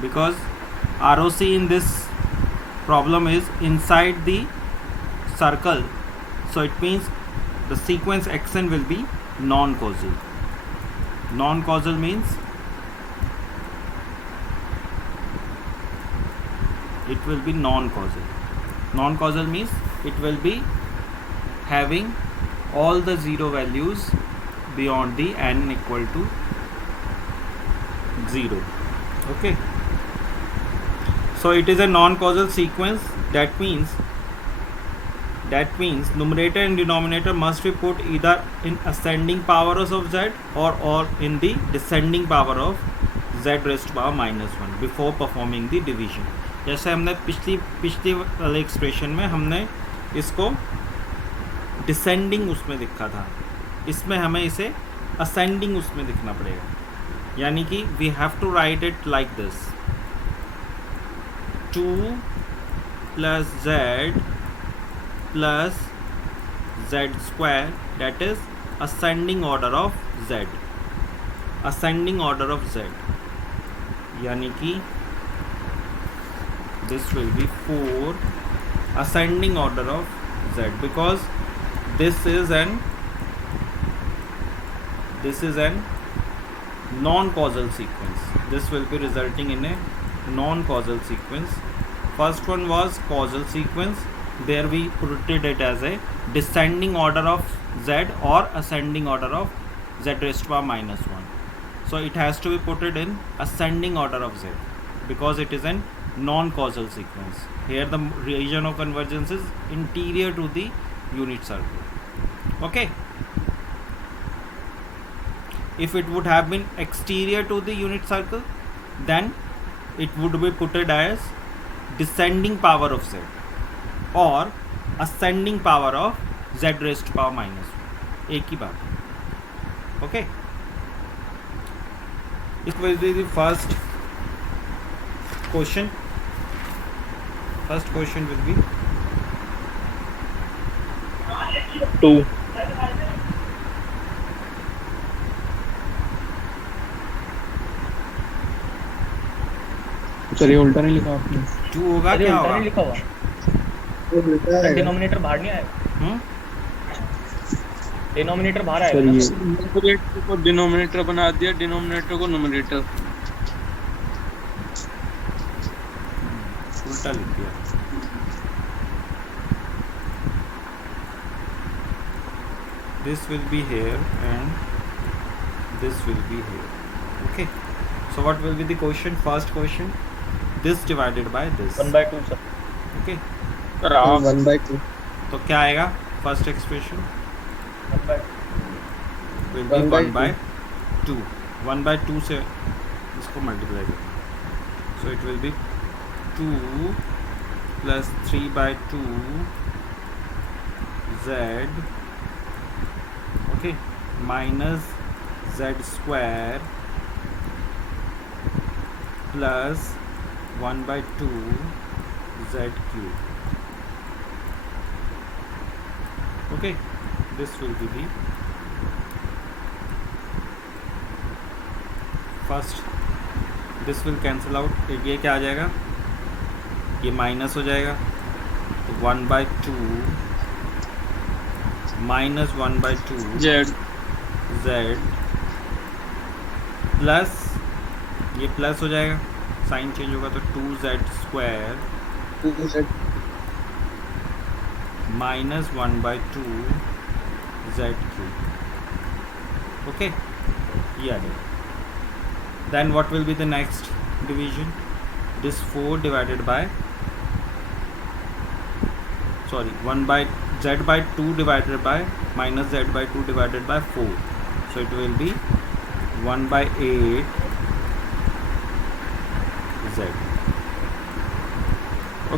because ROC in this problem is inside the circle, so it means the sequence xn will be non-causal. Non-causal means it will be non-causal. Non-causal means it will be having all the zero values beyond the n equal to 0. Okay, so it is a non-causal sequence. That means numerator and denominator must be put either in ascending powers of z or in the descending power of z raised to power -1 before performing the division. जैसे हमने पिछली वाले expression में हमने इसको descending उसमें लिखा था, इसमें हमें इसे असेंडिंग उसमें लिखना पड़ेगा. यानी कि we have to write it like this, 2 + z plus z square, that is ascending order of z, ascending order of z. यानी कि this will be 4 ascending order of z, because this is an non-causal sequence. This will be resulting in a non-causal sequence. First one was causal sequence. There we put it as a descending order of z or ascending order of z raised to power -1. So it has to be put it in ascending order of z because it is an non-causal sequence. Here the region of convergence is interior to the unit circle. Okay. If it would have been exterior to the unit circle, then it would be put it as descending power of z or ascending power of z raised to power -1. एक ही बात. Okay. It will be the first question. First question will be 2. चलिए उल्टा नहीं लिखा आपने. 2 होगा. क्या होगा? नहीं लिखा हुआ, डिनोमिनेटर बाहर नहीं आएगा. डिनोमिनेटर बाहर आएगा. न्यूमरेटर को डिनोमिनेटर बना दिया, डिनोमिनेटर को न्यूमरेटर. उल्टा लिख दिया. This will be here and this will be here. Okay. So what will be the question? First question, this divided by this. 1/2 sir. Okay. 1/2. तो क्या आएगा? First expression 1/2 will be 1/2. 1/2 से इसको multiply करें. So it will be 2 plus 3/2 z, okay, minus z square plus 1/2 z cube. Okay, this will be the first. This will cancel out. ये क्या आ जाएगा? ये माइनस हो जाएगा. तो 1/2 minus 1/2 Z प्लस ये प्लस हो जाएगा, साइन चेंज होगा तो 2z square minus 1/2 z cube. Okay, ये आ जाएगा. Then what will be the next division? This 4 divided by, sorry, 1/z/2 divided by minus z/2 divided by 4. So it will be 1/8 z.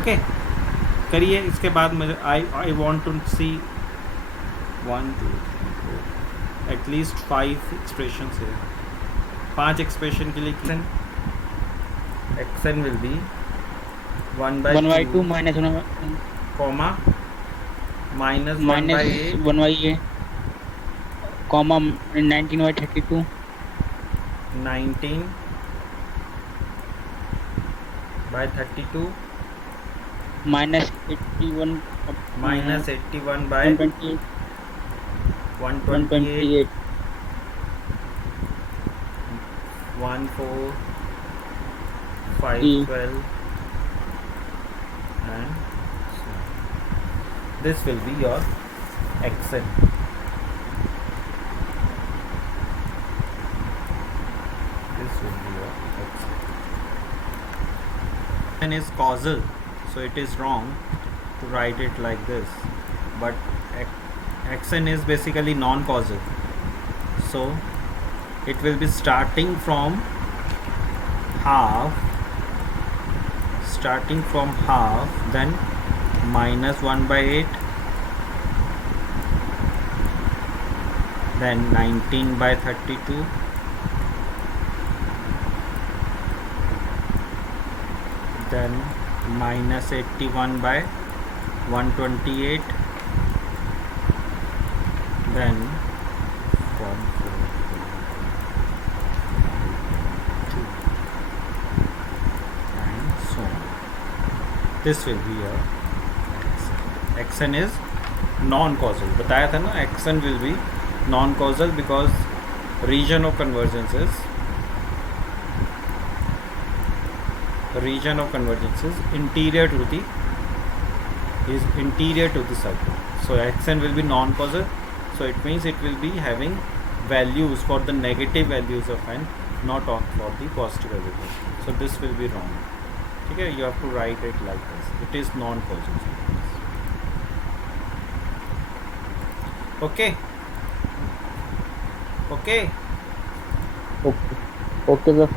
Okay, करिए. इसके बाद मुझे I want to see 1 2 3 4 at least 5 expressions here. 5 expression के लिए xn will be 1/2 minus 1 comma minus 1/8 1/8 comma 19/32 19 by 32 minus 81 minus 81 by 128 128 128 1 4 5 3 12 and so on. This will be your xn. This will be your xn. N is causal, so it is wrong to write it like this, but xn is basically non-causal, so it will be starting from half, then minus 1 by 8, then 19 by 32, then minus 81 by 128, then 1 4 2 and so on. This will be your xn is non-causal. बताया था ना, xn will be non-causal because region of convergence is interior to the circle. So xn will be non-causal, so it means it will be having values for the negative values of n, not for the positive values. So this will be wrong. Okay, you have to write it like this. It is non-causal sequence. Okay. okay sir.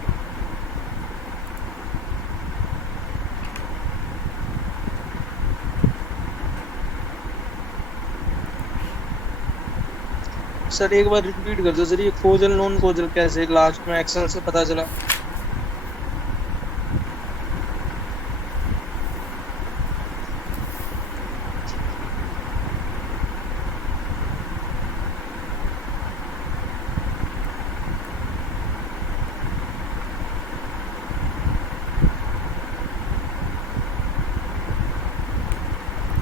Sir एक बार repeat कर दो sir, ये causal non causal कैसे last में Excel से पता चला?